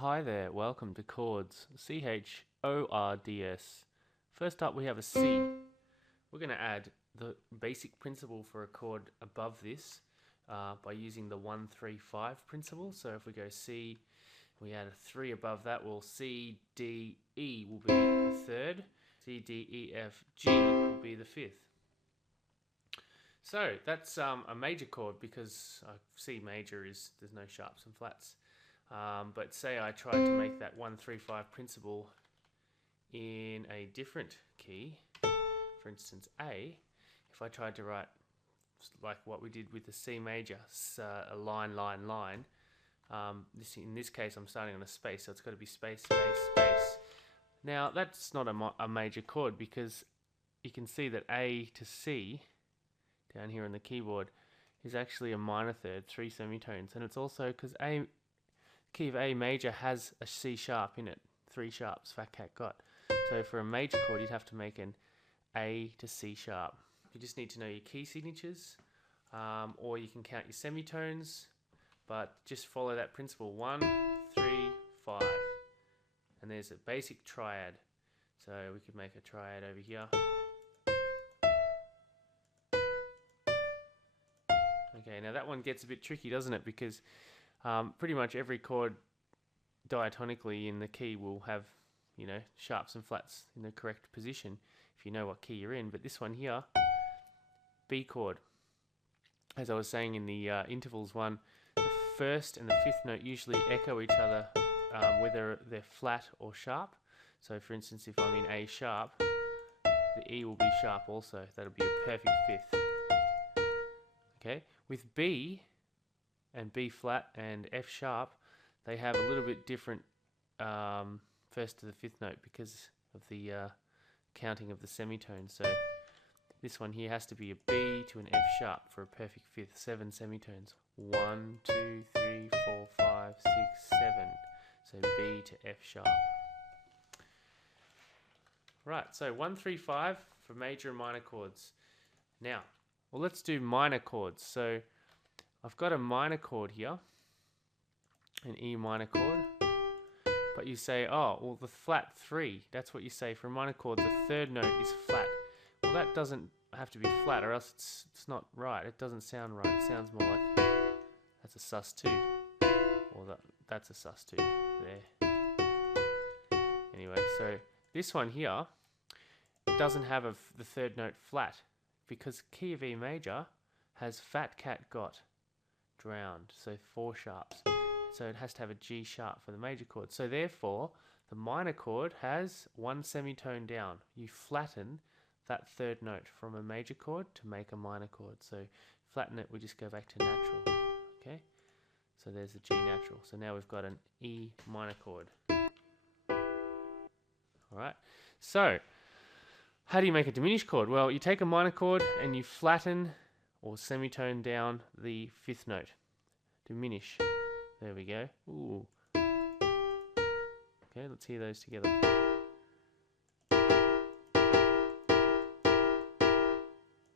Hi there, welcome to Chords, C-H-O-R-D-S. First up we have a C. We're going to add the basic principle for a chord above this by using the 1-3-5 principle. So if we go C, we add a 3 above that, well C, D, E will be the third, C, D, E, F, G will be the fifth. So that's a major chord because C major is, there's no sharps and flats. But say I tried to make that 1-3-5 principle in a different key, for instance A, if I tried to write like what we did with the C major, a line, line, line, in this case I'm starting on a space, so it's got to be space, space, space. Now that's not a major chord because you can see that A to C down here on the keyboard is actually a minor third, 3 semitones, and it's also because key of A major has a C sharp in it, 3 sharps, fat cat got. So for a major chord you'd have to make an A to C sharp. You just need to know your key signatures, or you can count your semitones, but just follow that principle, 1, 3, 5. And there's a basic triad. So we could make a triad over here. Okay, now that one gets a bit tricky, doesn't it? Because pretty much every chord diatonically in the key will have, you know, sharps and flats in the correct position if you know what key you're in. But this one here, B chord, as I was saying in the intervals one, the first and the fifth note usually echo each other whether they're flat or sharp. So for instance, if I'm in A sharp, the E will be sharp also. That'll be a perfect fifth. Okay, with B and B flat and F sharp, they have a little bit different first to the fifth note because of the counting of the semitones. So this one here has to be a B to an F sharp for a perfect fifth, 7 semitones. 1, 2, 3, 4, 5, 6, 7. So B to F sharp. Right, so 1-3-5 for major and minor chords. Now, well, let's do minor chords. So I've got a minor chord here, an E minor chord, but you say, oh, well, the flat 3, that's what you say for a minor chord, the third note is flat. Well, that doesn't have to be flat or else it's not right. It doesn't sound right. It sounds more like that's a sus2, or that's a sus2 there. Anyway, so this one here doesn't have the third note flat because key of E major has fat cat got drowned, so 4 sharps. So it has to have a G sharp for the major chord. So therefore, the minor chord has 1 semitone down. You flatten that third note from a major chord to make a minor chord. So flatten it, we just go back to natural. Okay? So there's the G natural. So now we've got an E minor chord. Alright, so how do you make a diminished chord? Well, you take a minor chord and you flatten or semitone down the fifth note. Diminish. There we go. Ooh. Okay, let's hear those together.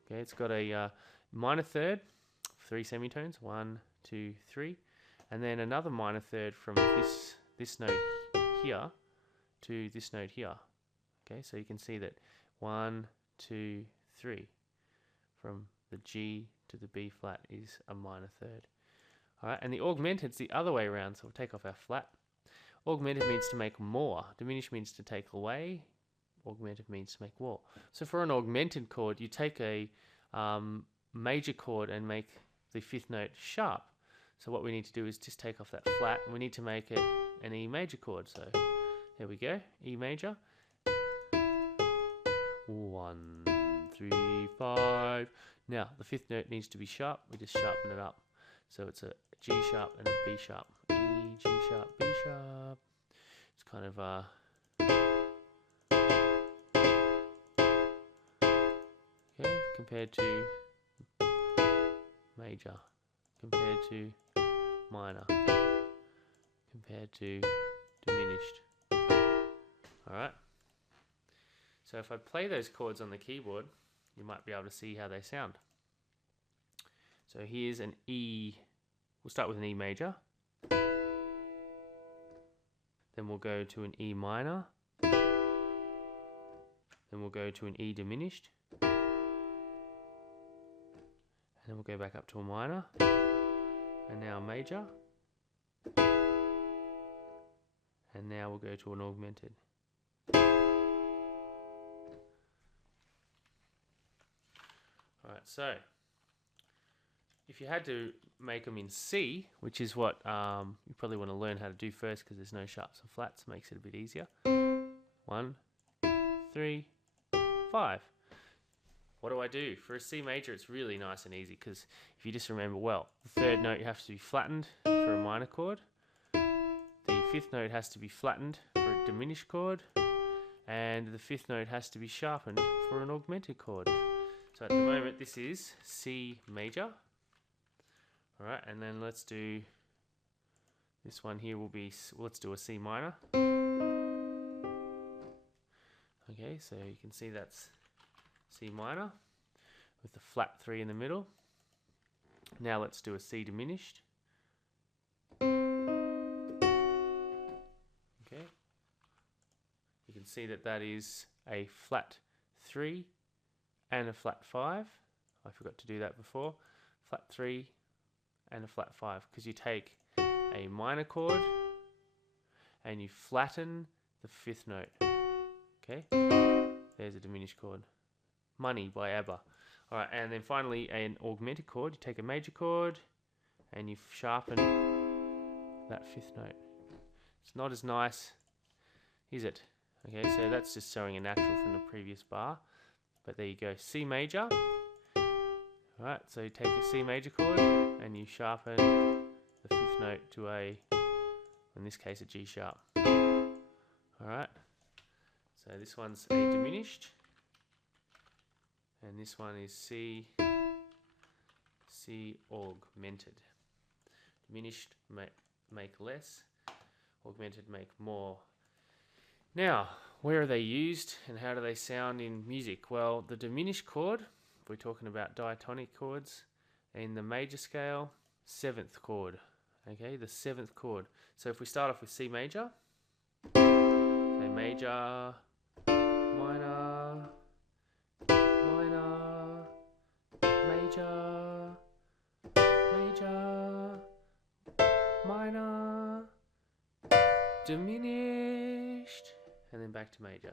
Okay, it's got a minor third, 3 semitones, 1, 2, 3, and then another minor third from this note here to this note here. Okay, so you can see that 1, 2, 3 from the G to the B flat is a minor third. Alright, and the augmented's the other way around, so we'll take off our flat. Augmented means to make more, diminished means to take away, augmented means to make more. So for an augmented chord, you take a major chord and make the fifth note sharp. So what we need to do is just take off that flat, and we need to make it an E major chord. So there we go, E major. 1, 3, 5. Now the fifth note needs to be sharp. We just sharpen it up. So it's a G sharp and a B sharp. E, G sharp, B sharp. It's kind of okay, compared to major, compared to minor, compared to diminished. Alright. So if I play those chords on the keyboard, you might be able to see how they sound. So here's an E, we'll start with an E major. then we'll go to an E minor, then we'll go to an E diminished, and then we'll go back up to a minor, and now a major, and now we'll go to an augmented. Alright, so if you had to make them in C, which is what you probably want to learn how to do first because there's no sharps and flats, makes it a bit easier. 1, 3, 5. What do I do? For a C major, it's really nice and easy because if you just remember well, the third note has to be flattened for a minor chord, the fifth note has to be flattened for a diminished chord, and the fifth note has to be sharpened for an augmented chord. So at the moment this is C major. Alright, and then let's do this one here will be, let's do a C minor. Okay, so you can see that's C minor with the flat 3 in the middle. Now let's do a C diminished. Okay, you can see that that is a flat 3 and a flat 5. I forgot to do that before. Flat 3 and a flat 5, because you take a minor chord and you flatten the fifth note. Okay, there's a diminished chord. Money by ABBA. Alright, and then finally an augmented chord. You take a major chord and you sharpen that fifth note. It's not as nice, is it? Okay, so that's just showing a natural from the previous bar. But there you go, C major. Alright, so you take a C major chord and you sharpen the fifth note to a, in this case, a G sharp. Alright, so this one's A diminished, and this one is C augmented. Diminished make less, augmented make more. Now, where are they used and how do they sound in music? Well, the diminished chord, if we're talking about diatonic chords, in the major scale, 7th chord. Okay, the 7th chord. So if we start off with C major, say major, minor, minor, major, major, minor, diminished, and then back to major.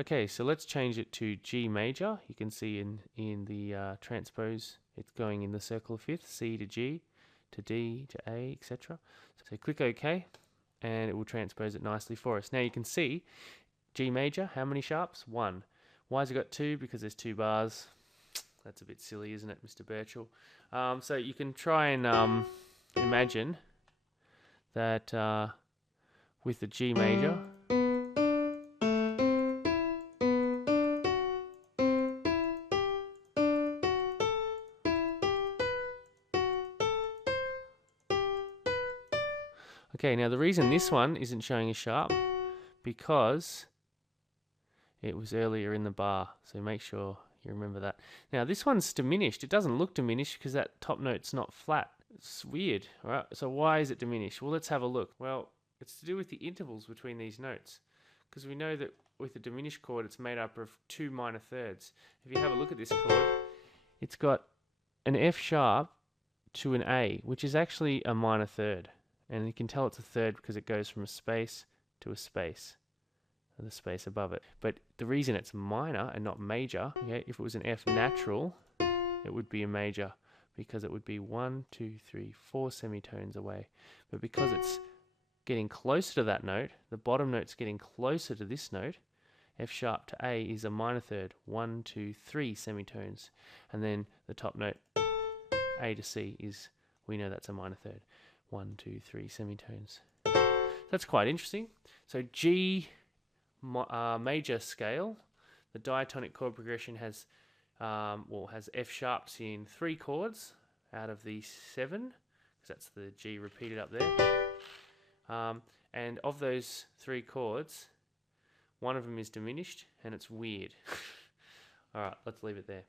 Okay, so let's change it to G major. You can see in the transpose, it's going in the circle of fifth, C to G, to D, to A, etc. So click OK, and it will transpose it nicely for us. Now you can see G major, how many sharps? 1. Why has it got 2? Because there's 2 bars. That's a bit silly, isn't it, Mr. Birchall? So you can try and imagine that with the G major, okay, now the reason this one isn't showing a sharp, because it was earlier in the bar, so make sure you remember that. Now this one's diminished. It doesn't look diminished because that top note's not flat. It's weird, alright? So why is it diminished? Well, let's have a look. Well, it's to do with the intervals between these notes, because we know that with a diminished chord it's made up of 2 minor thirds. If you have a look at this chord, it's got an F sharp to an A, which is actually a minor third. And you can tell it's a third because it goes from a space to a space, and the space above it. But the reason it's minor and not major, okay, if it was an F natural, it would be a major, because it would be 1, 2, 3, 4 semitones away. But because it's getting closer to that note, the bottom note's getting closer to this note, F sharp to A is a minor third, 1, 2, 3 semitones. And then the top note, A to C, is, we know that's a minor third. 1, 2, 3 semitones. That's quite interesting. So G major scale, the diatonic chord progression has has F sharps in 3 chords out of the 7, because that's the G repeated up there. And of those 3 chords, one of them is diminished, and it's weird. All right, let's leave it there.